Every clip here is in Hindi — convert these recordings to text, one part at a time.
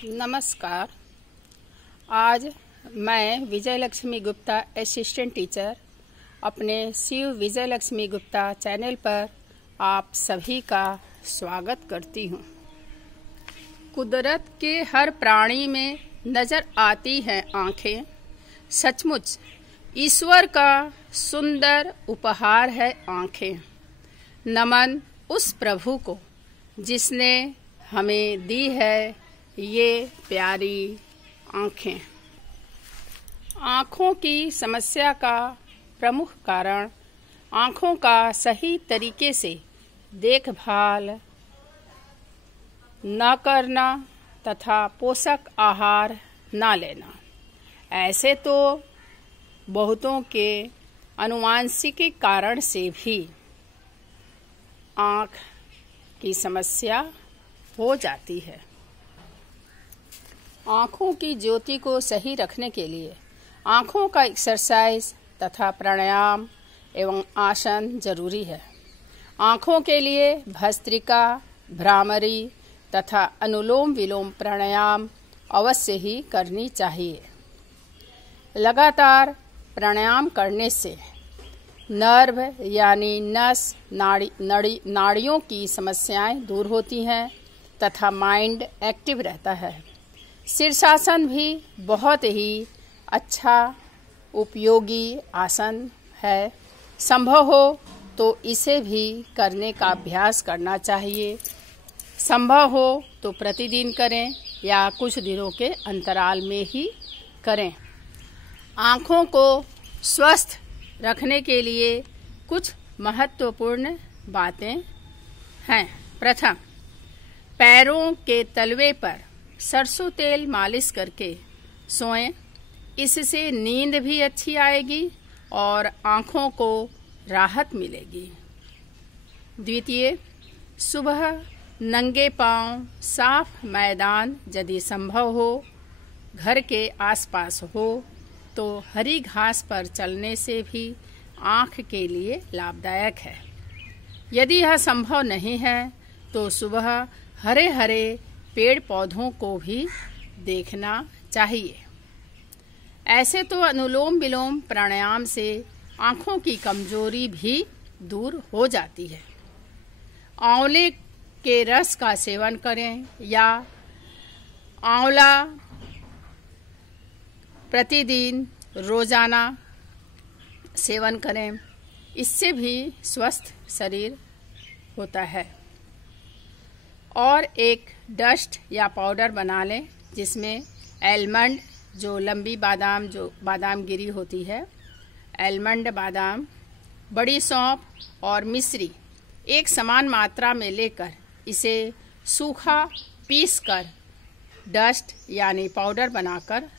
नमस्कार। आज मैं विजय लक्ष्मी गुप्ता असिस्टेंट टीचर अपने शिव विजय लक्ष्मी गुप्ता चैनल पर आप सभी का स्वागत करती हूँ। कुदरत के हर प्राणी में नजर आती हैं आँखें, सचमुच ईश्वर का सुंदर उपहार है आँखें। नमन उस प्रभु को जिसने हमें दी है ये प्यारी आँखें। आँखों की समस्या का प्रमुख कारण आँखों का सही तरीके से देखभाल न करना तथा पोषक आहार न लेना। ऐसे तो बहुतों के आनुवांशिक कारण से भी आँख की समस्या हो जाती है। आँखों की ज्योति को सही रखने के लिए आँखों का एक्सरसाइज तथा प्राणायाम एवं आसन जरूरी है। आँखों के लिए भस्त्रिका, भ्रामरी तथा अनुलोम विलोम प्राणायाम अवश्य ही करनी चाहिए। लगातार प्राणायाम करने से नर्व यानी नस नाड़ियों की समस्याएं दूर होती हैं तथा माइंड एक्टिव रहता है। शीर्षासन भी बहुत ही अच्छा उपयोगी आसन है। संभव हो तो इसे भी करने का अभ्यास करना चाहिए। संभव हो तो प्रतिदिन करें या कुछ दिनों के अंतराल में ही करें। आँखों को स्वस्थ रखने के लिए कुछ महत्वपूर्ण बातें हैं। प्रथम, पैरों के तलवे पर सरसों तेल मालिश करके सोएं। इससे नींद भी अच्छी आएगी और आँखों को राहत मिलेगी। द्वितीय, सुबह नंगे पांव साफ मैदान यदि संभव हो, घर के आसपास हो तो हरी घास पर चलने से भी आँख के लिए लाभदायक है। यदि यह संभव नहीं है तो सुबह हरे हरे पेड़ पौधों को भी देखना चाहिए। ऐसे तो अनुलोम विलोम प्राणायाम से आँखों की कमजोरी भी दूर हो जाती है। आंवले के रस का सेवन करें या आंवला प्रतिदिन रोजाना सेवन करें। इससे भी स्वस्थ शरीर होता है। और एक डस्ट या पाउडर बना लें जिसमें एलमंड, जो लंबी बादाम जो बादाम गिरी होती है, एलमंड बादाम, बड़ी सौंफ और मिश्री एक समान मात्रा में लेकर इसे सूखा पीसकर डस्ट यानी पाउडर बनाकर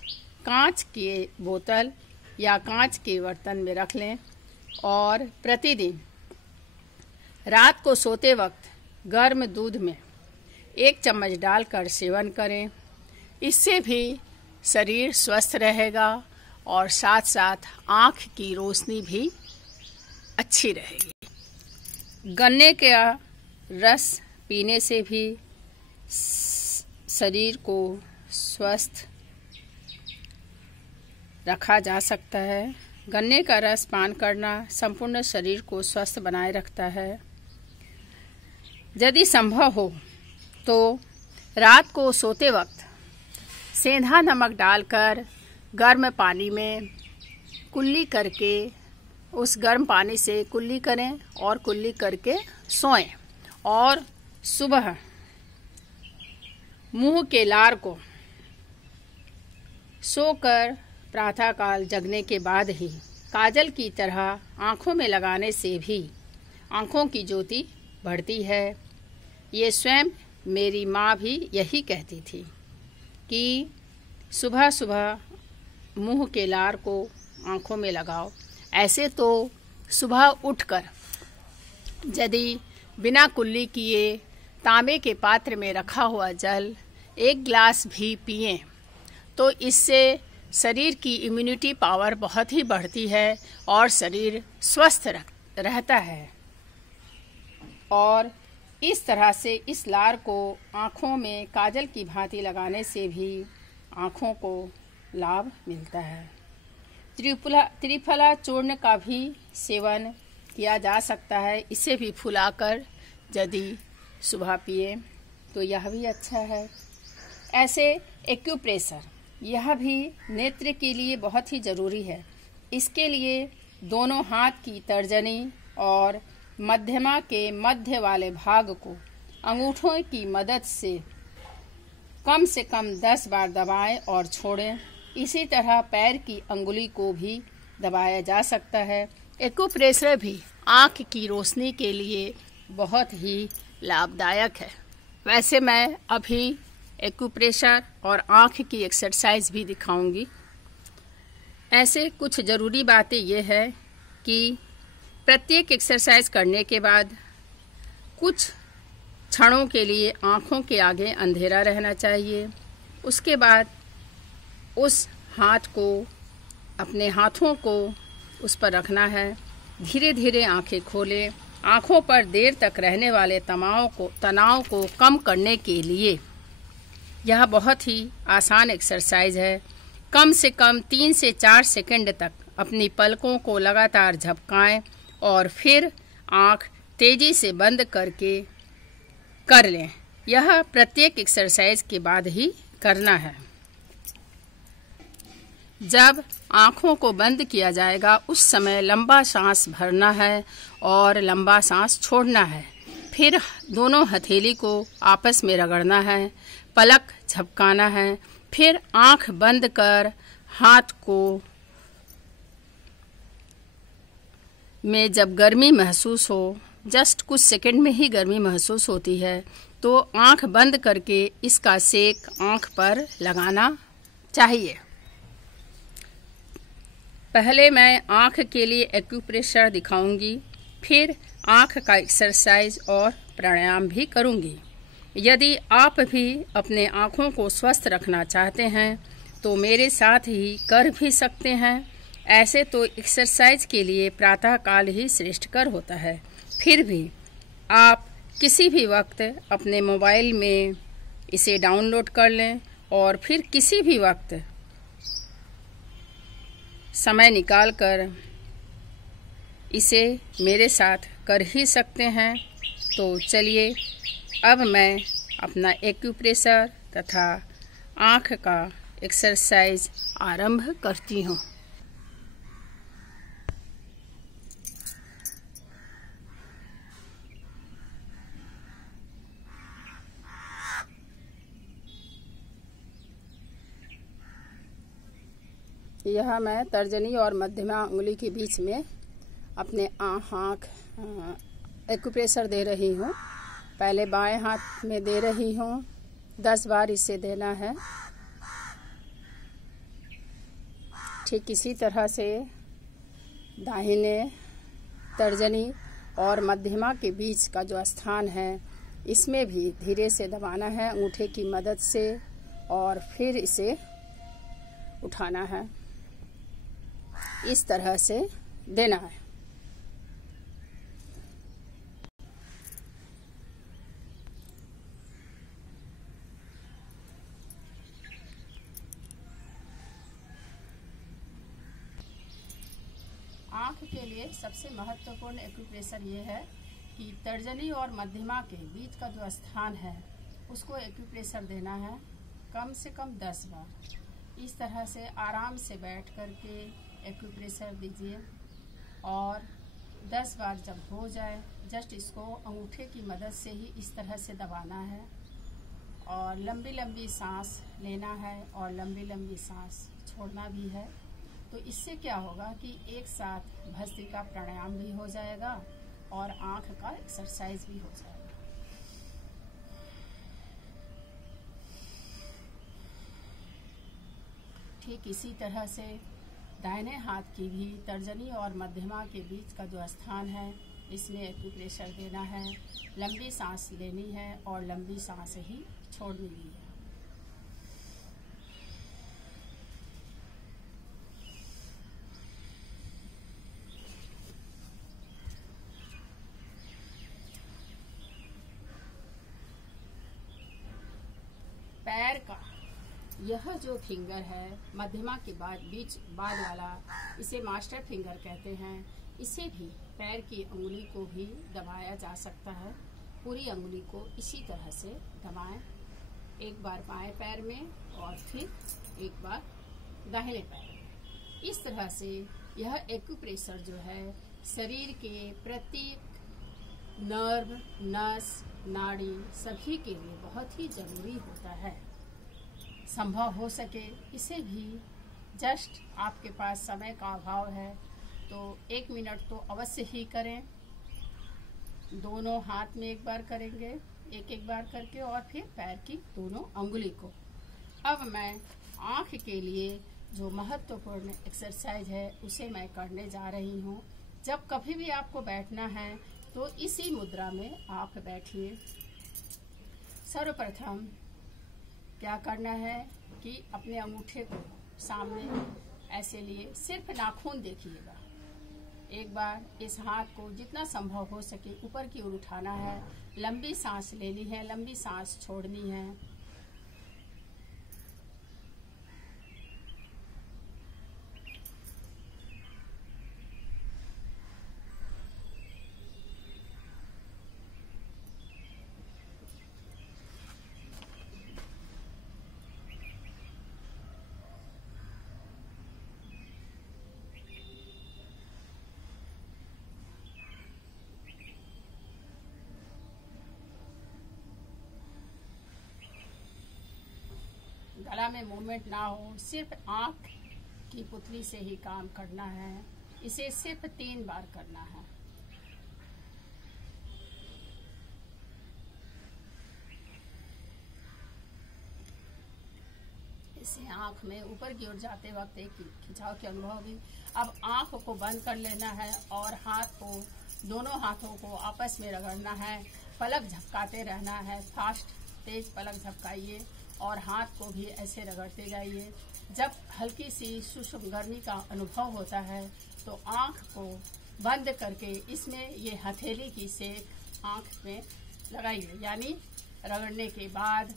कांच के बोतल या कांच के बर्तन में रख लें और प्रतिदिन रात को सोते वक्त गर्म दूध में 1 चम्मच डालकर सेवन करें। इससे भी शरीर स्वस्थ रहेगा और साथ साथ आँख की रोशनी भी अच्छी रहेगी। गन्ने का रस पीने से भी शरीर को स्वस्थ रखा जा सकता है। गन्ने का रस पान करना संपूर्ण शरीर को स्वस्थ बनाए रखता है। यदि संभव हो तो रात को सोते वक्त सेंधा नमक डालकर गर्म पानी में कुल्ली करके उस गर्म पानी से कुल्ली करें और कुल्ली करके सोएं और सुबह मुंह के लार को सोकर प्रातःकाल जगने के बाद ही काजल की तरह आँखों में लगाने से भी आँखों की ज्योति बढ़ती है। ये स्वयं मेरी माँ भी यही कहती थी कि सुबह सुबह मुंह के लार को आँखों में लगाओ। ऐसे तो सुबह उठकर यदि बिना कुल्ली किए तांबे के पात्र में रखा हुआ जल 1 गिलास भी पिएं तो इससे शरीर की इम्यूनिटी पावर बहुत ही बढ़ती है और शरीर स्वस्थ रहता है। और इस तरह से इस लार को आँखों में काजल की भांति लगाने से भी आँखों को लाभ मिलता है। त्रिफला चूर्ण का भी सेवन किया जा सकता है। इसे भी फुलाकर यदि सुबह पिए तो यह भी अच्छा है। ऐसे एक्यूप्रेशर, यह भी नेत्र के लिए बहुत ही ज़रूरी है। इसके लिए दोनों हाथ की तर्जनी और मध्यमा के मध्य वाले भाग को अंगूठों की मदद से कम 10 बार दबाएं और छोड़ें। इसी तरह पैर की अंगुली को भी दबाया जा सकता है। एक्यूप्रेशर भी आँख की रोशनी के लिए बहुत ही लाभदायक है। वैसे मैं अभी एक्यूप्रेशर और आँख की एक्सरसाइज भी दिखाऊंगी। ऐसे कुछ ज़रूरी बातें ये है कि प्रत्येक एक्सरसाइज करने के बाद कुछ क्षणों के लिए आँखों के आगे अंधेरा रहना चाहिए। उसके बाद उस हाथ को, अपने हाथों को उस पर रखना है। धीरे धीरे आँखें खोलें। आँखों पर देर तक रहने वाले तनाव को कम करने के लिए यह बहुत ही आसान एक्सरसाइज है। कम से कम 3 से 4 सेकंड तक अपनी पलकों को लगातार झपकाएं और फिर आँख तेजी से बंद करके कर लें। यह प्रत्येक एक्सरसाइज के बाद ही करना है। जब आँखों को बंद किया जाएगा उस समय लंबा सांस भरना है और लंबा सांस छोड़ना है। फिर दोनों हथेली को आपस में रगड़ना है, पलक झपकाना है। फिर आँख बंद कर हाथ को में जब गर्मी महसूस हो, जस्ट कुछ सेकंड में ही गर्मी महसूस होती है, तो आँख बंद करके इसका सेक आँख पर लगाना चाहिए। पहले मैं आँख के लिए एक्यूप्रेशर दिखाऊंगी, फिर आँख का एक्सरसाइज और प्राणायाम भी करूंगी। यदि आप भी अपने आँखों को स्वस्थ रखना चाहते हैं तो मेरे साथ ही कर भी सकते हैं। ऐसे तो एक्सरसाइज के लिए प्रातःकाल ही श्रेष्ठकर होता है। फिर भी आप किसी भी वक्त अपने मोबाइल में इसे डाउनलोड कर लें और फिर किसी भी वक्त समय निकालकर इसे मेरे साथ कर ही सकते हैं। तो चलिए अब मैं अपना एक्यूप्रेशर तथा आँख का एक्सरसाइज आरंभ करती हूँ। यह मैं तर्जनी और मध्यमा उंगली के बीच में अपने आँख एक्यूप्रेशर दे रही हूँ। पहले बाएं हाथ में दे रही हूँ, 10 बार इसे देना है। ठीक इसी तरह से दाहिने तर्जनी और मध्यमा के बीच का जो स्थान है इसमें भी धीरे से दबाना है अंगूठे की मदद से और फिर इसे उठाना है। इस तरह से देना है। आँख के लिए सबसे महत्वपूर्ण एक्यूप्रेशर ये है कि तर्जनी और मध्यमा के बीच का जो स्थान है उसको एक्यूप्रेशर देना है कम से कम 10 बार। इस तरह से आराम से बैठ करके एक्यूप्रेशर दीजिए और 10 बार जब हो जाए जस्ट इसको अंगूठे की मदद से ही इस तरह से दबाना है और लंबी लंबी सांस लेना है और लंबी लंबी सांस छोड़ना भी है। तो इससे क्या होगा कि एक साथ भस्त्रिका प्राणायाम भी हो जाएगा और आँख का एक्सरसाइज भी हो जाएगा। ठीक इसी तरह से दाहिने हाथ की भी तर्जनी और मध्यमा के बीच का जो स्थान है इसमें एक्यूप्रेशर देना है। लंबी सांस लेनी है और लंबी सांस ही छोड़नी भी है। पैर का यह जो फिंगर है, मध्यमा के बाद बाद वाला, इसे मास्टर फिंगर कहते हैं। इसे भी पैर की अंगुली को भी दबाया जा सकता है। पूरी अंगुली को इसी तरह से दबाएं, एक बार बाएं पैर में और फिर एक बार दाहिने पैर में। इस तरह से यह एक्यूप्रेशर जो है शरीर के प्रत्येक नर्व, नस, नाड़ी सभी के लिए बहुत ही जरूरी होता है। संभव हो सके इसे भी जस्ट आपके पास समय का अभाव है तो 1 मिनट तो अवश्य ही करें। दोनों हाथ में एक बार करेंगे, एक बार करके, और फिर पैर की दोनों अंगुली को। अब मैं आंख के लिए जो महत्वपूर्ण एक्सरसाइज है उसे मैं करने जा रही हूँ। जब कभी भी आपको बैठना है तो इसी मुद्रा में आप बैठिए। सर्वप्रथम क्या करना है कि अपने अंगूठे को सामने ऐसे लिए, सिर्फ नाखून देखिएगा। एक बार इस हाथ को जितना संभव हो सके ऊपर की ओर उठाना है। लंबी सांस लेनी है, लंबी सांस छोड़नी है। गला में मूवमेंट ना हो, सिर्फ आंख की पुतली से ही काम करना है। इसे सिर्फ 3 बार करना है। इसे आंख में ऊपर की ओर जाते वक्त एक खिंचाव की अनुभव होगी। अब आंख को बंद कर लेना है और हाथ को, दोनों हाथों को आपस में रगड़ना है। पलक झपकाते रहना है, फास्ट तेज पलक झपकाइए और हाथ को भी ऐसे रगड़ते जाइए। जब हल्की सी सूक्ष्म गर्मी का अनुभव होता है तो आंख को बंद करके इसमें ये हथेली की सेक आंख में लगाइए, यानी रगड़ने के बाद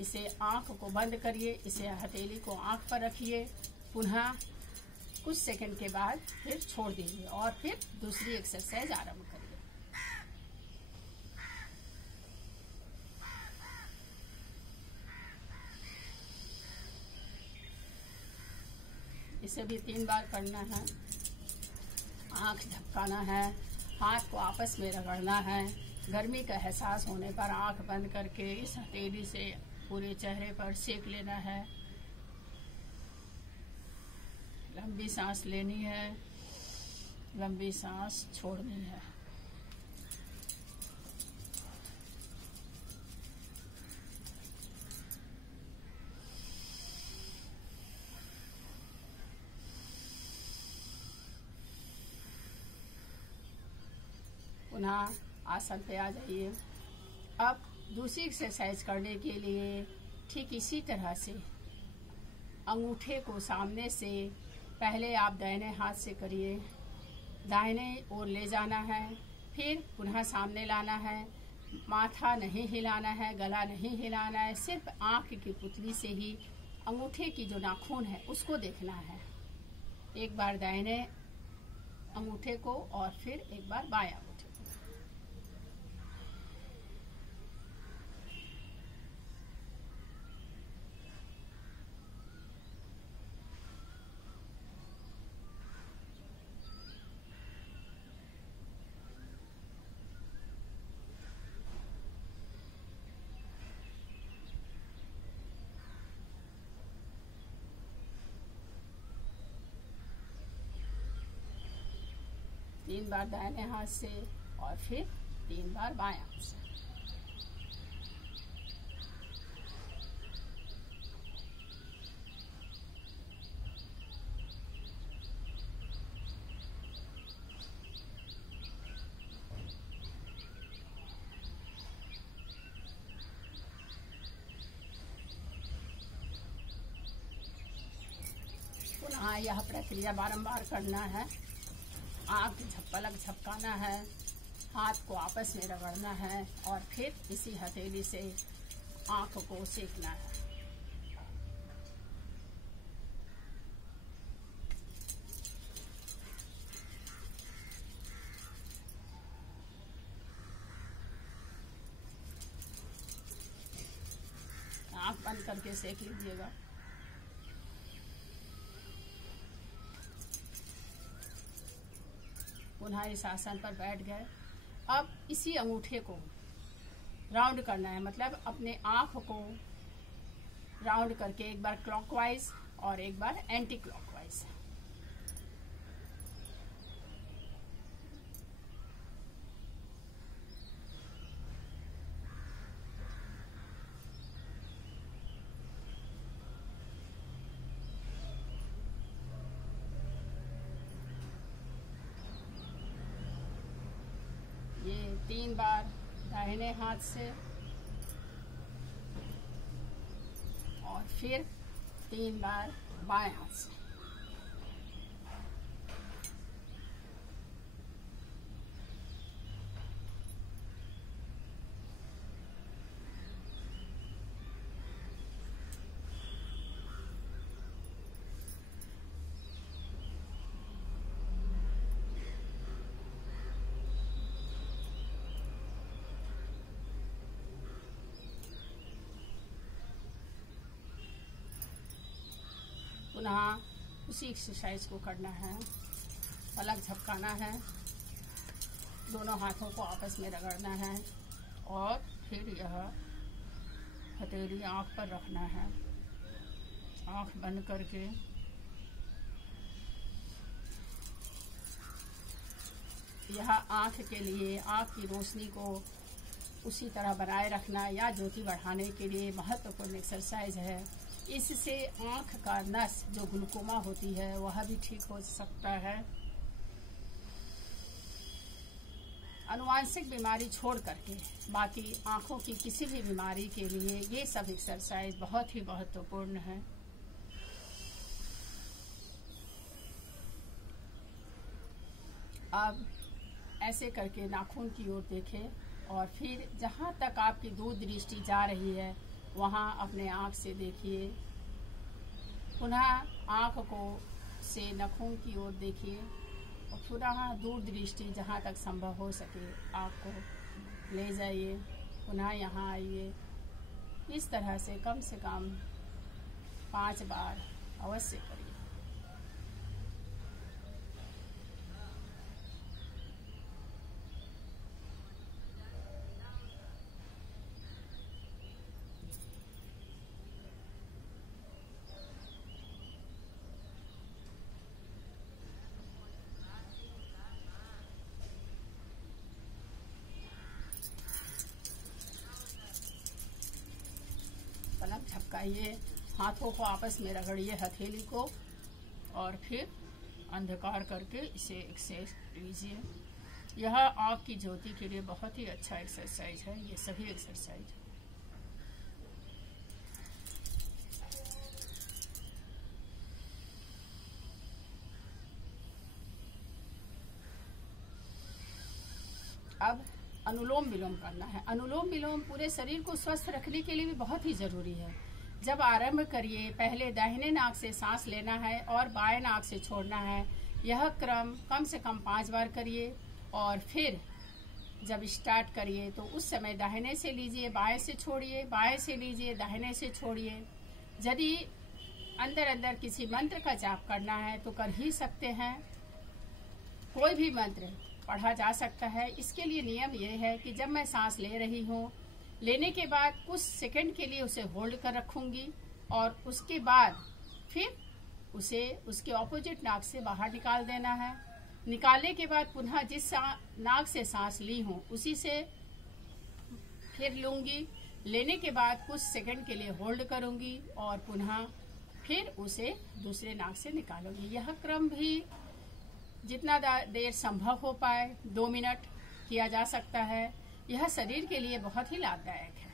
इसे आंख को बंद करिए, इसे हथेली को आंख पर रखिए, पुनः कुछ सेकंड के बाद फिर छोड़ दीजिए और फिर दूसरी एक्सरसाइज आरंभ करिए। इसे भी 3 बार करना है। आंख झपकाना है, हाथ को आपस में रगड़ना है। गर्मी का एहसास होने पर आंख बंद करके इस हथेली से पूरे चेहरे पर सेक लेना है। लंबी सांस लेनी है, लंबी सांस छोड़नी है। पुनः आसन पे आ जाइए। अब दूसरी एक्सरसाइज करने के लिए ठीक इसी तरह से अंगूठे को सामने से पहले आप दाहिने हाथ से करिए, दाहिने ओर ले जाना है, फिर पुनः सामने लाना है। माथा नहीं हिलाना है, गला नहीं हिलाना है, सिर्फ आंख की पुतली से ही अंगूठे की जो नाखून है उसको देखना है। एक बार दाहिने अंगूठे को और फिर एक बार बाएं अंगूठे को। तीन बार दाहिने हाथ से और फिर 3 बार बाएं हाथ से। पुनः यह प्रक्रिया बारंबार करना है। आंख पलक झपकाना है, हाथ को आपस में रगड़ना है और फिर इसी हथेली से आंख को सेकना है। आंख बंद करके सेक लीजिएगा। पुनः इस आसन पर बैठ गए। अब इसी अंगूठे को राउंड करना है, मतलब अपने आंख को राउंड करके एक बार क्लॉकवाइज और एक बार एंटी क्लॉकवाइज। ये 3 बार दाहिने हाथ से और फिर 3 बार बाएं हाथ से। पुनः उसी एक्सरसाइज को करना है। पलक झपकाना है, दोनों हाथों को आपस में रगड़ना है और फिर यह हथेली आंख पर रखना है। आंख बंद करके यह आंख के लिए आंख की रोशनी को उसी तरह बनाए रखना या ज्योति बढ़ाने के लिए महत्वपूर्ण एक्सरसाइज है। इससे आंख का नस जो ग्लूकोमा होती है वह भी ठीक हो सकता है। आनुवांशिक बीमारी छोड़ करके बाकी आंखों की किसी भी बीमारी के लिए ये सब एक्सरसाइज बहुत ही महत्वपूर्ण है। अब ऐसे करके नाखून की ओर देखें और फिर जहाँ तक आपकी दूर दृष्टि जा रही है वहाँ अपने आँख से देखिए। पुनः आँख को से नाखून की ओर देखिए और पुनः दूर दृष्टि जहाँ तक संभव हो सके आँख को ले जाइए। पुनः यहाँ आइए। इस तरह से कम 5 बार अवश्य करिए। पलक झपकाइए, हाथों को आपस में रगड़िए हथेली को और फिर अंधकार करके इसे एक्सरसाइज लीजिए। यह आँख की ज्योति के लिए बहुत ही अच्छा एक्सरसाइज है। ये सभी एक्सरसाइज अब अनुलोम विलोम करना है। अनुलोम विलोम पूरे शरीर को स्वस्थ रखने के लिए भी बहुत ही जरूरी है। जब आरंभ करिए, पहले दाहिने नाक से सांस लेना है और बाएं नाक से छोड़ना है। यह क्रम कम से कम 5 बार करिए और फिर जब स्टार्ट करिए तो उस समय दाहिने से लीजिए, बाएं से छोड़िए, बाएं से लीजिए, दाहिने से छोड़िए। यदि अंदर अंदर किसी मंत्र का जाप करना है तो कर ही सकते हैं। कोई भी मंत्र पढ़ा जा सकता है। इसके लिए नियम यह है कि जब मैं सांस ले रही हूँ, लेने के बाद कुछ सेकंड के लिए उसे होल्ड कर रखूंगी और उसके बाद फिर उसे उसके ऑपोजिट नाक से बाहर निकाल देना है। निकालने के बाद पुनः जिस नाक से सांस ली हूँ उसी से फिर लूंगी। लेने के बाद कुछ सेकंड के लिए होल्ड करूंगी और पुनः फिर उसे दूसरे नाक से निकालूंगी। यह क्रम भी जितना देर संभव हो पाए 2 मिनट किया जा सकता है। यह शरीर के लिए बहुत ही लाभदायक है।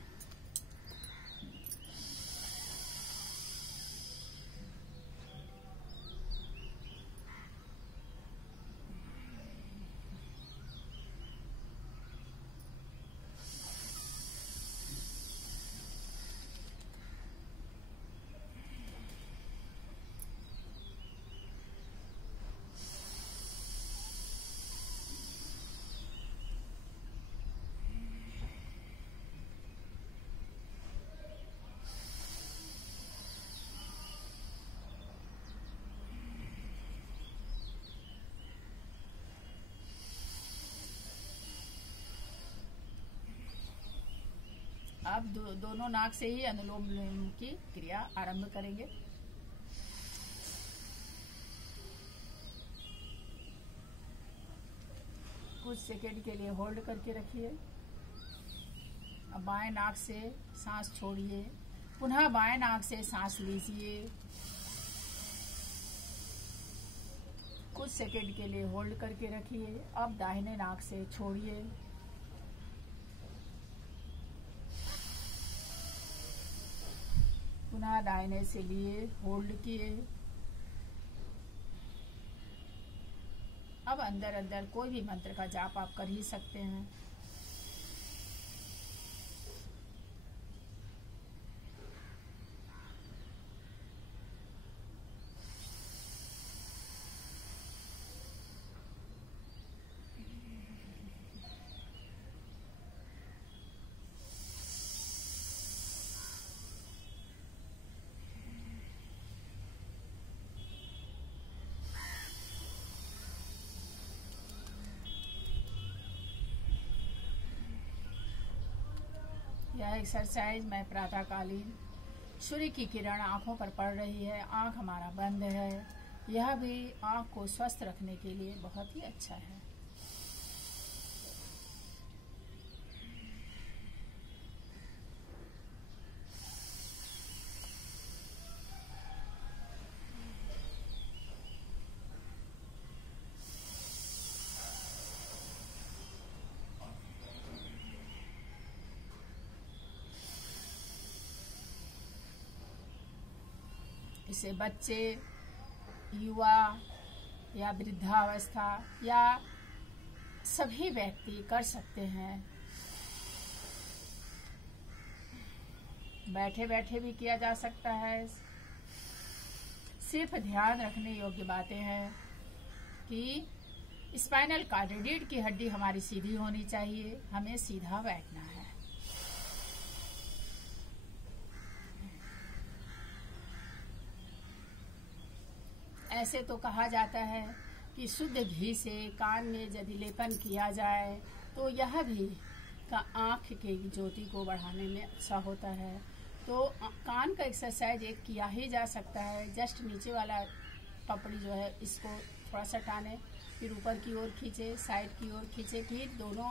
अब दोनों नाक से ही अनुलोम विलोम की क्रिया आरंभ करेंगे। कुछ सेकंड के लिए होल्ड करके रखिए। अब बाएं नाक से सांस छोड़िए, पुनः बाएं नाक से सांस लीजिए। कुछ सेकंड के लिए होल्ड करके रखिए। अब दाहिने नाक से छोड़िए। पुनः दाहिने से लिए, होल्ड किए। अब अंदर अंदर कोई भी मंत्र का जाप आप कर ही सकते हैं। यह एक्सरसाइज मैं प्रातःकालीन सूर्य की किरण आंखों पर पड़ रही है, आंख हमारा बंद है, यह भी आंख को स्वस्थ रखने के लिए बहुत ही अच्छा है। इसे बच्चे, युवा या वृद्धावस्था या सभी व्यक्ति कर सकते हैं। बैठे बैठे भी किया जा सकता है। सिर्फ ध्यान रखने योग्य बातें हैं कि स्पाइनल कॉर्ड, रीढ़ की हड्डी हमारी सीधी होनी चाहिए, हमें सीधा बैठना है। ऐसे तो कहा जाता है कि शुद्ध घी से कान में यदि लेपन किया जाए तो यह भी आँख की ज्योति को बढ़ाने में अच्छा होता है। तो कान का एक्सरसाइज एक किया ही जा सकता है। जस्ट नीचे वाला पपड़ी जो है इसको थोड़ा सा टाने, फिर ऊपर की ओर खींचे, साइड की ओर खींचे, फिर दोनों